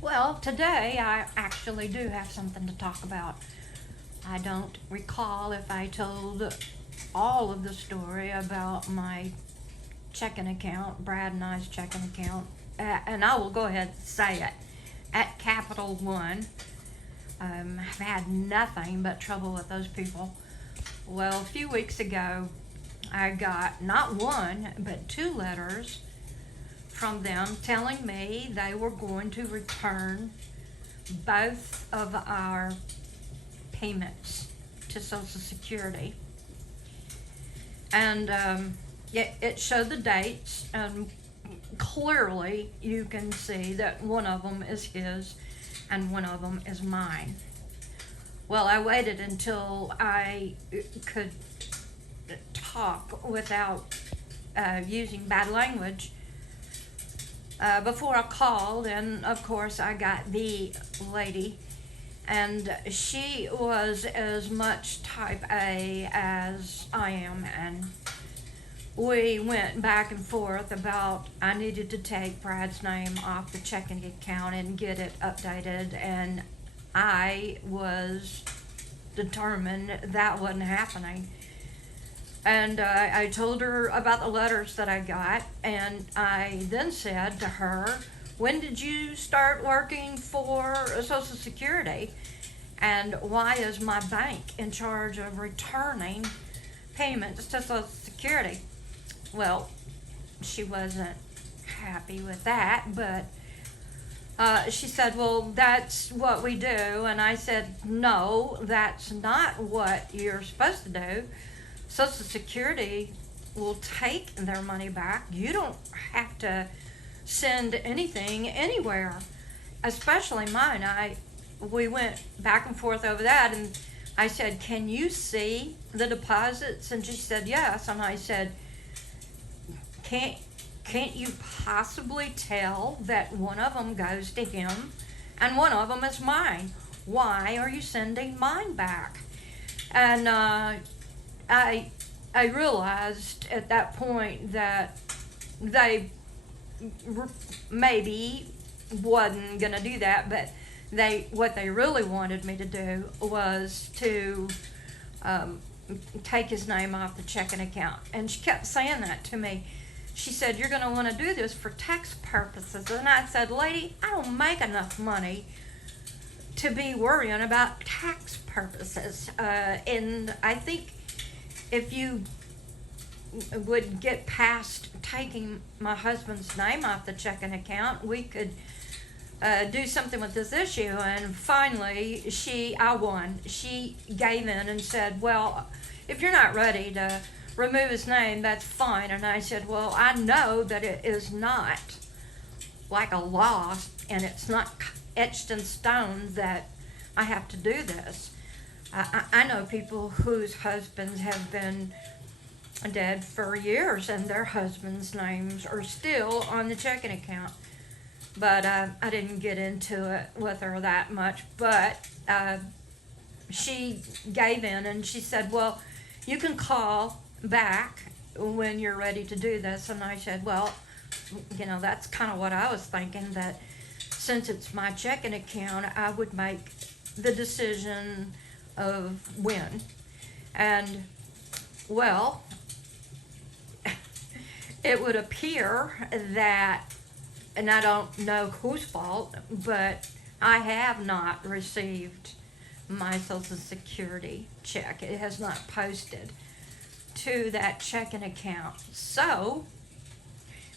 Well, today I actually do have something to talk about. I don't recall if I told all of the story about my checking account, Brad and I's checking account, and I will go ahead and say it. At Capital One, I've had nothing but trouble with those people. Well, a few weeks ago, I got not one, but two letters from them telling me they were going to return both of our payments to Social Security. And it showed the dates, and clearly you can see that one of them is his and one of them is mine. Well, I waited until I could talk without using bad language before I called, and of course I got the lady, and she was as much type A as I am, and we went back and forth about I needed to take Brad's name off the checking account and get it updated, and I was determined that wasn't happening. And I told her about the letters that I got, and I then said to her, when did you start working for Social Security? And why is my bank in charge of returning payments to Social Security? Well, she wasn't happy with that, but she said, well, that's what we do. And I said, no, that's not what you're supposed to do. Social Security will take their money back. You don't have to send anything anywhere, especially mine. We went back and forth over that, and I said, can you see the deposits? And she said, yes. And I said, can't you possibly tell that one of them goes to him and one of them is mine? Why are you sending mine back? And I I realized at that point that they maybe wasn't gonna do that, but what they really wanted me to do was to um, take his name off the checking account. And she kept saying that to me. She said, "You're gonna want to do this for tax purposes." And I said, "Lady, I don't make enough money to be worrying about tax purposes." And I think if you would get past taking my husband's name off the checking account, we could do something with this issue. And finally, I won. She gave in and said, "Well, if you're not ready to remove his name, that's fine." And I said, "Well, I know that it is not like a law, and it's not etched in stone that I have to do this. I know people whose husbands have been dead for years, and their husbands' names are still on the checking account." But I didn't get into it with her that much. But she gave in, and she said, "Well, you can call back when you're ready to do this." And I said, "Well, that's kind of what I was thinking, that since it's my checking account, I would make the decision of when." And, well, it would appear that, and I don't know whose fault, but I have not received my Social Security check. It has not posted to that checking account. So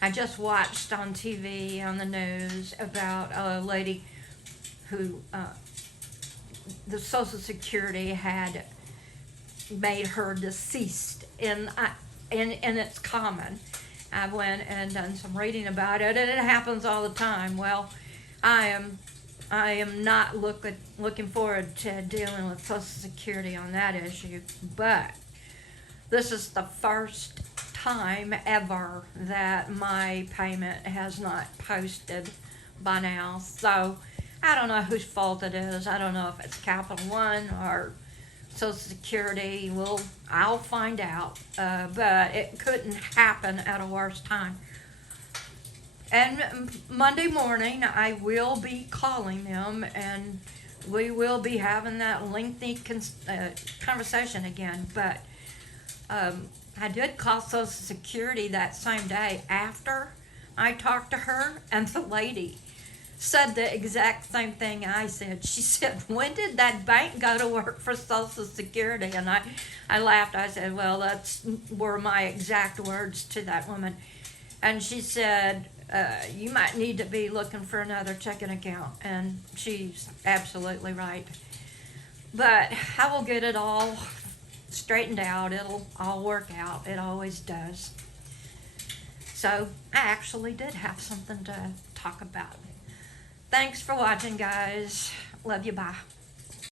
I just watched on TV, on the news, about a lady who the Social Security had made her deceased, and it's common. I went and done some reading about it, and it happens all the time. Well, I am not looking forward to dealing with Social Security on that issue, but this is the first time ever that my payment has not posted by now. So I don't know whose fault it is. I don't know if it's Capital One or Social Security. Well, I'll find out. But it couldn't happen at a worse time. And Monday morning, I will be calling them, and we will be having that lengthy conversation again. But I did call Social Security that same day after I talked to her, and the lady said the exact same thing I said. She said, "When did that bank go to work for Social Security?" And I laughed. I said, "Well, that's were my exact words to that woman." And she said, "You might need to be looking for another checking account." And she's absolutely right. But I will get it all straightened out. It'll all work out. It always does. So I actually did have something to talk about. Thanks for watching, guys. Love you. Bye.